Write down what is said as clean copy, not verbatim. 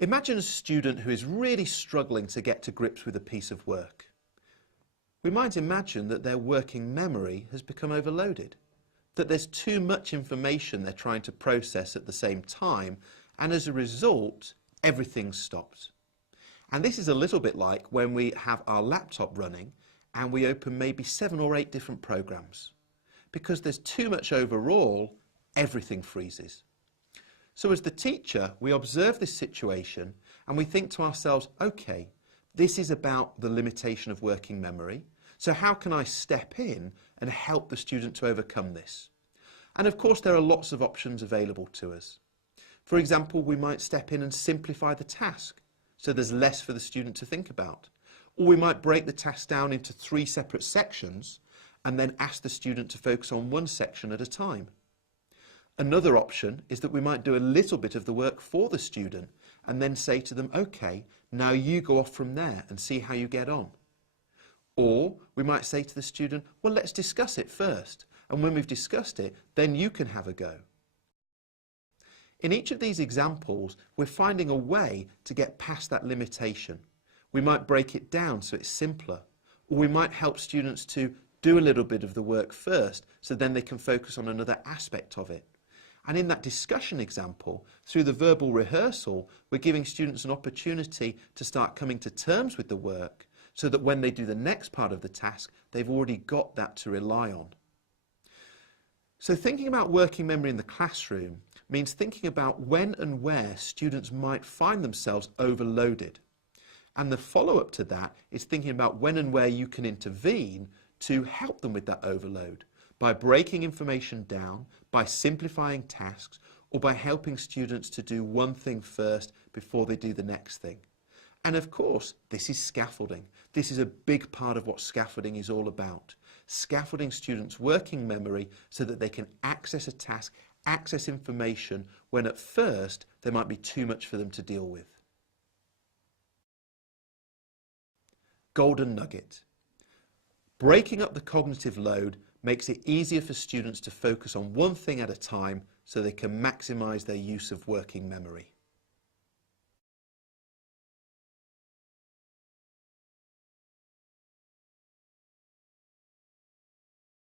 Imagine a student who is really struggling to get to grips with a piece of work. We might imagine that their working memory has become overloaded, that there's too much information they're trying to process at the same time, and as a result, everything's stopped. And this is a little bit like when we have our laptop running and we open maybe 7 or 8 different programs. Because there's too much overall, everything freezes. So as the teacher, we observe this situation and we think to ourselves, okay, this is about the limitation of working memory. So how can I step in and help the student to overcome this? And of course, there are lots of options available to us. For example, we might step in and simplify the task, so there's less for the student to think about. Or we might break the task down into 3 separate sections and then ask the student to focus on one section at a time. Another option is that we might do a little bit of the work for the student and then say to them, okay, now you go off from there and see how you get on. Or we might say to the student, well, let's discuss it first. And when we've discussed it, then you can have a go. In each of these examples, we're finding a way to get past that limitation. We might break it down so it's simpler, or we might help students to do a little bit of the work first so then they can focus on another aspect of it. And in that discussion example, through the verbal rehearsal, we're giving students an opportunity to start coming to terms with the work so that when they do the next part of the task, they've already got that to rely on. So thinking about working memory in the classroom means thinking about when and where students might find themselves overloaded. And the follow-up to that is thinking about when and where you can intervene to help them with that overload, by breaking information down, by simplifying tasks, or by helping students to do one thing first before they do the next thing. And of course, this is scaffolding. This is a big part of what scaffolding is all about. Scaffolding students' working memory so that they can access a task, access information, when at first there might be too much for them to deal with. Golden nugget. Breaking up the cognitive load makes it easier for students to focus on one thing at a time so they can maximise their use of working memory.